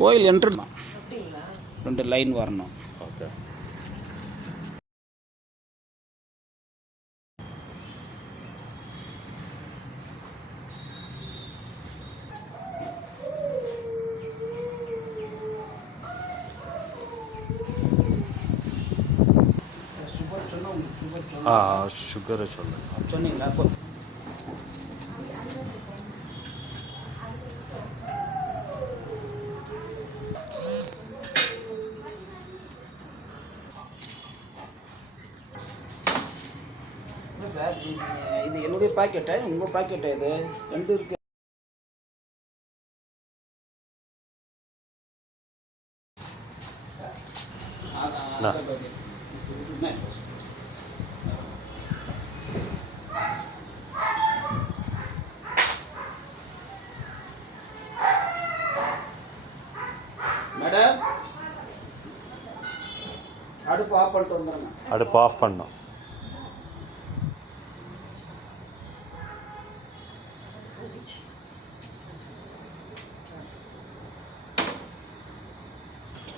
கோயில் entrance 2 line வரணும். Okay. சுகரை சொல்லு சொன்னீங்களா? சார் இது என்னுடைய பாக்கெட்டா உங்கள் பாக்கெட்டா? இது 2 இருக்கு. மேடம் அடுப்பு ஆஃப் பண்ணிட்டு வந்துடுங்க. அடுப்பு ஆஃப் பண்ணோம்.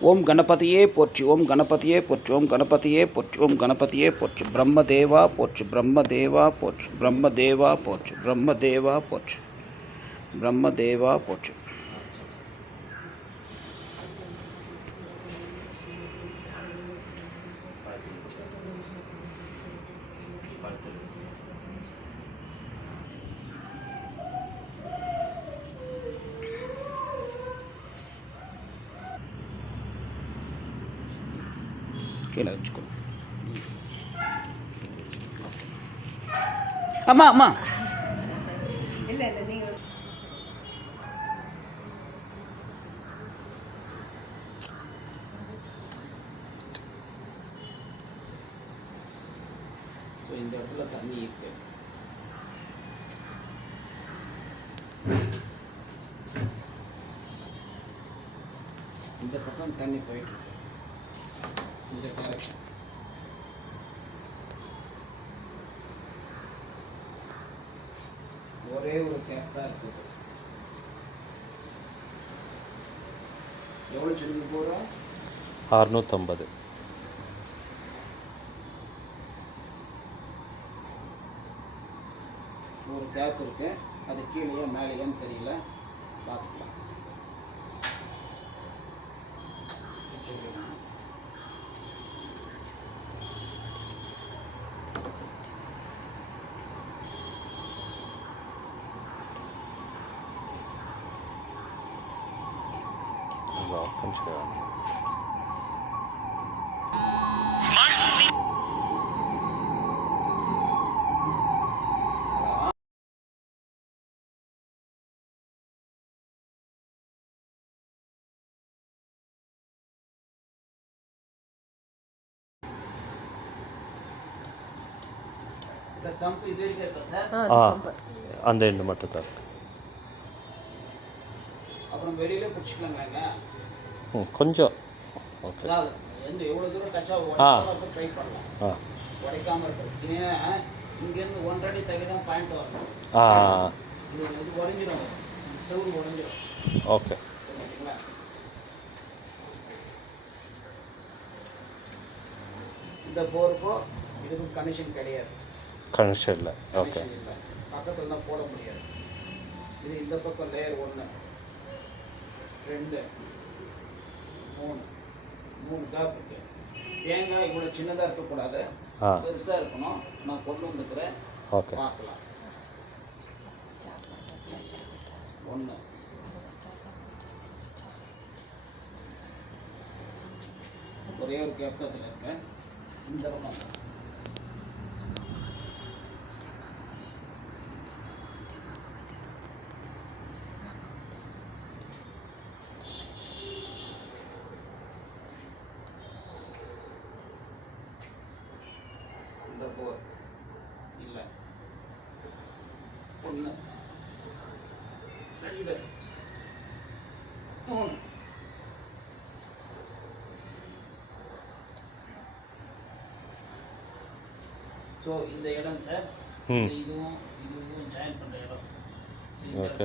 ஓம் கணபதியே போற்றி, ஓம் கணபதியே போற்றி, ஓம் கணபதியே போற்றி, ஓம் கணபதியே போற்றி. பிரம்மதேவா போற்றி, பிரம்மதேவா போற்றி, பிரம்மதேவா போற்றி, பிரம்மதேவா போற்றி, பிரம்மதேவா போற்றி. கீழே வச்சுக்கோ. அம்மா அம்மா இல்லை இல்லை நீங்கள் இந்த இடத்துல தண்ணி இருக்கு. இந்த பக்கம் தண்ணி போயிட்டு இருக்கு. இந்த டைரக்ஷன் ஒரே ஒரு கேப் தான் இருக்குது. எவ்வளோ சொல்லி போகிறோம்? 650. ஒரு கேப் இருக்கு. அது கீழேயே மேலேயான்னு தெரியல, பார்த்துக்கலாம். கொஞ்சம் சார் சம்பு இது வரைக்கும் இருக்கா சார்? அந்த எண்டு மட்டும் தான் இருக்கு. அப்புறம் வெளியில பிடிச்சிக்கலாங்க கொஞ்சம். ஓகே. அதாவது எந்த எவ்வளோ தூரம் டச் ஆகும் ட்ரை பண்ணலாம். உடைக்காமல் இருக்கிறது. ஏன்னா இங்கேருந்து 1 அடி தள்ளி தான் பாயிண்ட் வரணும். இது உடஞ்சிடும், செவுறு உடஞ்சிடும். ஓகே. இந்த போருக்கும் இதுக்கும் கனெக்ஷன் கிடையாது. கனெக்ஷன் இல்லை. ஓகே. பக்கத்தில் தான் போட முடியாது. இது இந்த பக்கம் லேயர் 1 2 3 கேப் இருக்கு. தேங்காய் இவ்வளோ சின்னதாக இருக்கக்கூடாது, பெருசாக இருக்கணும். நான் கொண்டு வந்துக்கிறேன். ஓகே. பார்க்கலாம். 1 ஒரே ஒரு கேப் அதில் இருக்கேன். இந்த பக்கம் இந்த 4 இல்லை. 1 2 3 ஸோ இந்த இடம் சார், இதுவும் ஜாயின் பண்ணுற இடம். ஓகே.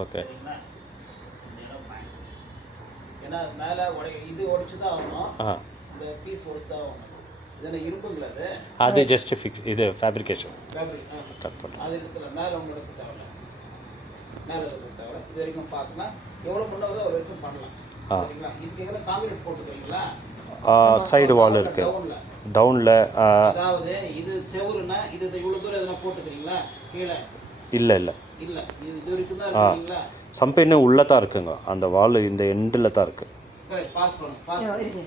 ஓகே. சரிங்களா? இந்த இடம் பாயிண்ட். ஏன்னா மேலே இது உடைச்சு தான் ஆகணும், ஆ இந்த பீஸ் உடைச்சு தான் ஆகணும். இதில் இரும்புங்களா அது அது ஜஸ்ட் ஃபிக்ஸ் இது ஃபேப்ரிகேஷன் ஃபேப்ரிக் கட் பண்ண. அது இடத்துல மேலே ஒன்று எடுக்க தேவையில்ல, மேலே எடுக்க தேவை. இது வரைக்கும் பார்த்தோன்னா எவ்வளோ முன்னாடி ஒரு வரைக்கும் பண்ணலாம். சரிங்களா? இதுக்கு எங்கே காங்கிரீட் போட்டுக்கிறீங்களா? சைடு வால் இருக்குது டவுனில் டவுனில். அதாவது இது செவருன்னா இது இவ்வளோ தூரம் எதனா போட்டுக்கிறீங்களா கீழே? இல்லை இல்லை இல்லை, இது வரைக்கும் தான் இருக்குங்களா? சம்பு இன்னும் உள்ளே தான் இருக்குங்க, அந்த வால் இந்த எண்டில் தான் இருக்குது. பாஸ் பண்ணுங்க, பாஸ் இருக்கு.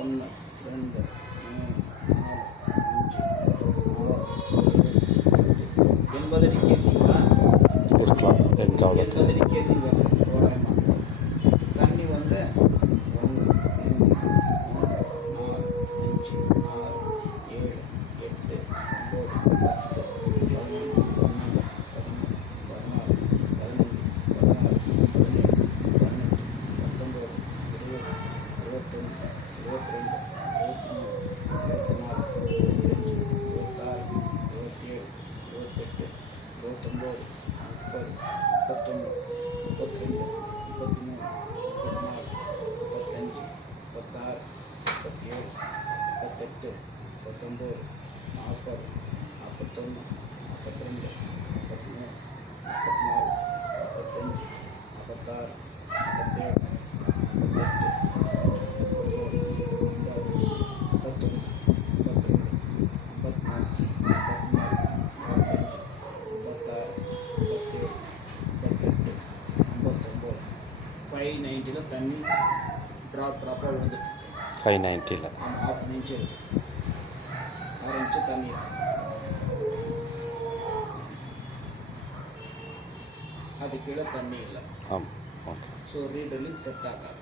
ஒன்று 2 3 4 5 6 7 80 அடி கேசிங்களா? இருக்கலாம் எனக்கு அவ்வளோ 80 அடி கேசிங் வருது தோராயமாக. தண்ணி வந்து 1 2 3 4 5 6 7 8 9 10 11 12 13 14 15 16 17 18 19 20 தண்ணி ட்ராப்பாக விழுந்துட்டு 590. ½ இன்ச்சு இருக்கு, 6 இன்ச்சு தண்ணி இருக்கு. அது கீழே தண்ணி இல்லை. ஆமாம் ஓகே ஸோ ரீட்ரில்லிங் செட் ஆகாது.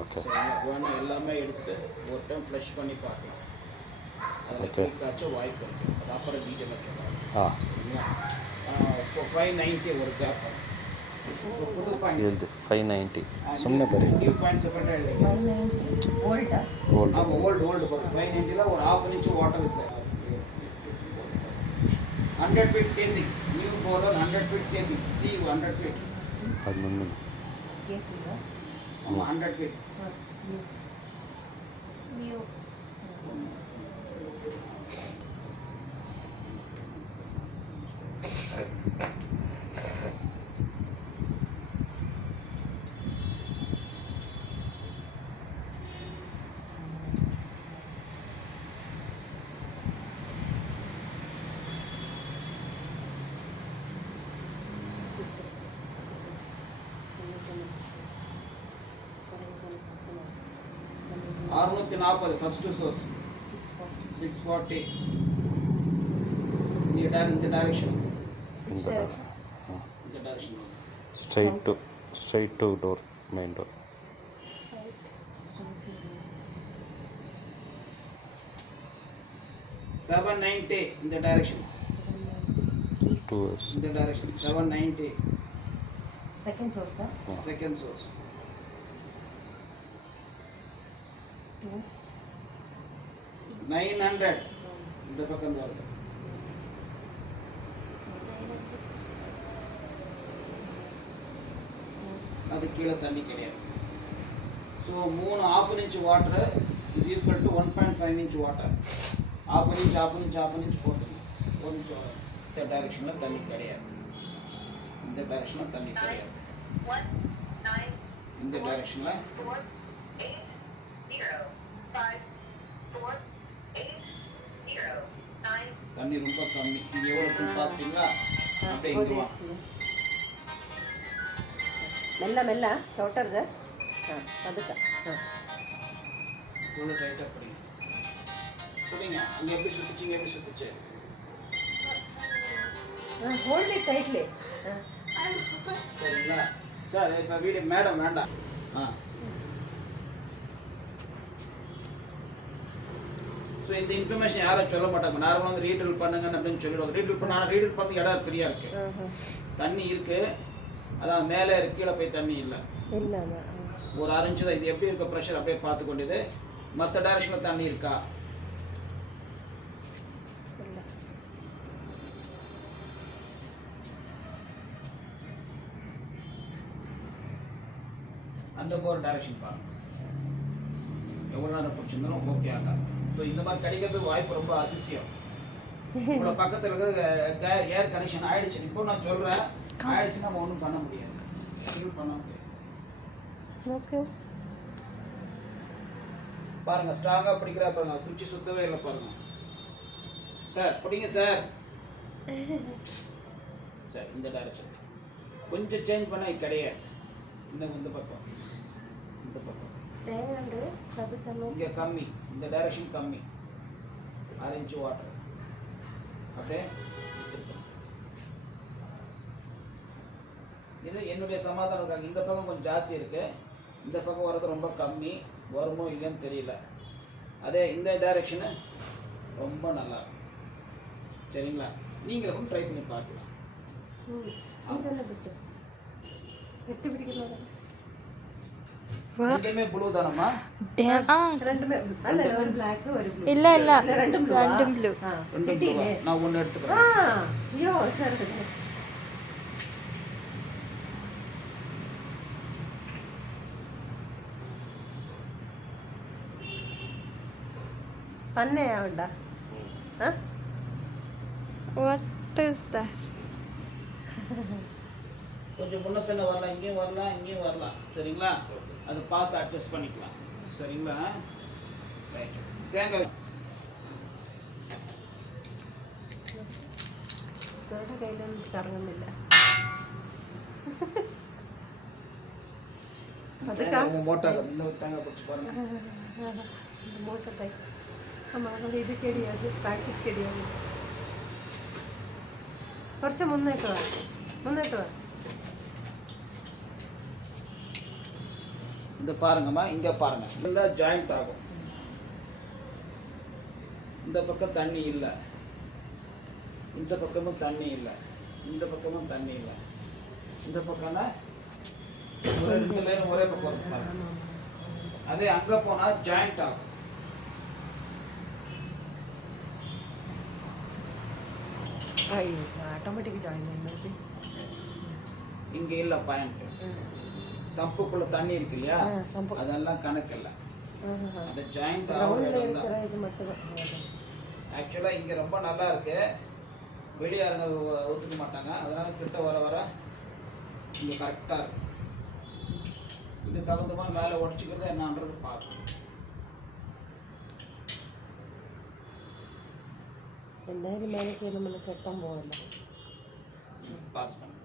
ஓகே சரிங்களா? வேணால் எல்லாமே எடுத்துகிட்டு ஒரு டைம் ஃப்ளஷ் பண்ணி பார்க்கலாம். அதில் Okay. கிளிக்காச்சும் வாய்ப்பு இருக்குது, அது அப்புறம் டீட்டெயிலாக சொல்லலாம். ஆ சரிங்களா? இப்போ 590 ஒரு கேப் புது பாயிண்ட் இது 590 ಸುಮ್ಮನೆ ಬರೀ நியூ பாயிண்ட் செப்பரேட்டாக இல்லை. 190 வோல்ட்டா? ಗೋಲ್ಡ್ ஆமாம், ஓல்டு போட்டு 590 ஒரு ½ inch water is 100 feet casing, new border 100 feet casing, சி 100 feet. ಅದು ಮುಂದೆ கேசிங்க. ஆமாம் 100 feet. நியூ அறுநூற்றி 40 ஃபஸ்ட்டு சோர்ஸ் 640. இந்த டைரக்ஷன் இந்த direction straight to door main door 790 இந்த டைரக்ஷன், 2 இந்த டைரக்ஷன் 790 செகண்ட் சோர்ஸ் தான். Second source. 900 இந்த பக்கம் வருது. அது கீழே தண்ணி கிடையாது. So 3 ½ inch water is equal to 1.5 inch water. ½ inch போட்டுங்க. கொஞ்சம் இந்த டைரக்ஷனில் தண்ணி கிடையாது, இந்த டைரக்ஷனில் தண்ணி கிடையாது, இந்த டைரக்ஷனில் தண்ணி ரொம்ப கம்மி. இங்கே எவ்வளோ இருக்குன்னு பார்த்துட்டீங்களா? அப்படியே இங்கே வா. மெல்ல மெல்ல ಚೌಟರ್ದ ಅದಕ್ಕೆ இவ்வளோ டைட்டாக பிடிங்க பிடிங்க. அங்கே எப்படி சுற்றிச்சு, இங்கே எப்படி சுற்றிச்சு? Hold it tightly. சரிங்களா? சார் இப்போ வீடு மேடம் வேண்டாம். ஸோ இந்த இன்ஃபர்மேஷன் யாரும் சொல்ல மாட்டாங்க. நார்மலாக வந்து ரீட்ரில் பண்ணுங்கன்னு அப்படின்னு சொல்லிடுவாங்க. ரீட்ரில் பண்ண ரீட்ரில் பண்ணி இடம் ஃப்ரீயாக இருக்குது, தண்ணி இருக்குது. அதான் மேலே இருக்கு, கீழே போய் தண்ணி இல்லை. ஒரு 6 இன்ச்சு தான். இது எப்படி இருக்க ப்ரெஷர் அப்படியே பார்த்து கொண்டது. மற்ற டைரக்ஷனில் தண்ணி இருக்கா? அந்த போகிற டைரக்ஷன் பாருங்க. எவ்வளோ நேரம் பிடிச்சிருந்தாலும் ஓகே ஆகாது. ஸோ இந்த மாதிரி கிடைக்கிறது வாய்ப்பு ரொம்ப அதிசயம். உங்களை பக்கத்தில் இருக்கிற ஏர் கனெக்ஷன் ஆயிடுச்சு. இப்போ நான் சொல்கிறேன், ஆயிடுச்சுன்னா நம்ம ஒன்றும் பண்ண முடியாது. பண்ண முடியாது. ஓகே பாருங்க, ஸ்ட்ராங்காக பிடிக்கிறா பாருங்க. குச்சி சுத்தவே இல்லை பாருங்க. சார் பிடிங்க சார். சார் இந்த டைரக்ஷன் கொஞ்சம் சேஞ்ச் பண்ண கிடையாது. இந்த பக்கம் இந்த பக்கம் இங்கே கம்மி, இந்த டைரக்ஷன் கம்மி. 6 இன்ச்சு வாட்டர் அப்படியே. இது என்னுடைய சமாதானத்துக்காக. இந்த பக்கம் கொஞ்சம் ஜாஸ்தி இருக்கு, இந்த பக்கம் வர்றது ரொம்ப கம்மி. வருமோ இல்லைன்னு தெரியல. அதே இந்த டைரக்ஷனு ரொம்ப நல்லா இருக்கும். சரிங்களா? நீங்களும் ட்ரை பண்ணி பார்க்கலாம். ரெண்டுமே ப்ளூ தானம்மா? ரெண்டுமே அல்ல, ஒரு black ஒரு blue. இல்ல இல்ல ரெண்டும் blue. ரெண்டும் ப்ளூ. ரெண்டும் blue ஆ? நான் ஒன்று எடுத்துக்கிறேன். ஐயோ சார், பண்ணையா உண்டா? What is that? கொஞ்சம் முன்ன பின்ன வரலாம், இங்கேயும் வரலாம், இங்கேயும் வரலாம். சரிங்களா? அதை பார்த்து அட்ஜஸ்ட் பண்ணிக்கலாம். சரிங்களா? ரைட். தேங்காய் கையில கறங்குന്നില്ല. மோட்டார் இந்த தேங்காய் பிடிச்சி பாருங்க. மோட்டார் பைக் ஆமாம், அது இது கிடையாது, ப்ராக்டிஸ் கிடையாது. കുറച്ച് മുന്നേക്ക് വാ. இந்த பாருங்கம்மா, இங்கே பாருங்க. இந்த ஜாயிண்ட் ஆகும். இந்த பக்கம் தண்ணி இல்லை, இந்த பக்கமும் தண்ணி இல்லை, இந்த பக்கமும் தண்ணி இல்லை. இந்த பக்கம்னா ஒரே பக்கம் இருக்கு பாருங்க. அதே அங்கே போனால் ஜாயிண்ட் ஆகும். ஆட்டோமேட்டிக் ஜாயின் ஆயிடுச்சு. இங்கே இல்லை பாயிண்ட். சம்புக்குள்ள தண்ணி இருக்கு இல்லையா, அதெல்லாம் கணக்கு இல்லை. அந்த ஜாயிண்ட் ஆக்சுவலாக இங்கே ரொம்ப நல்லா இருக்கு. வெளியாருங்க ஒத்துக்க மாட்டாங்க. அதனால கிட்ட வர வர இங்கே கரெக்டாக இருக்கு. இது தகுந்த மாதிரி மேலே உடச்சிக்கிறது என்னன்றது பார்க்கணும். എന്തായാലും മേലേക്ക് നമ്മൾ കെട്ടാൻ പോകണ്ട. பாஸ் பண்ணு.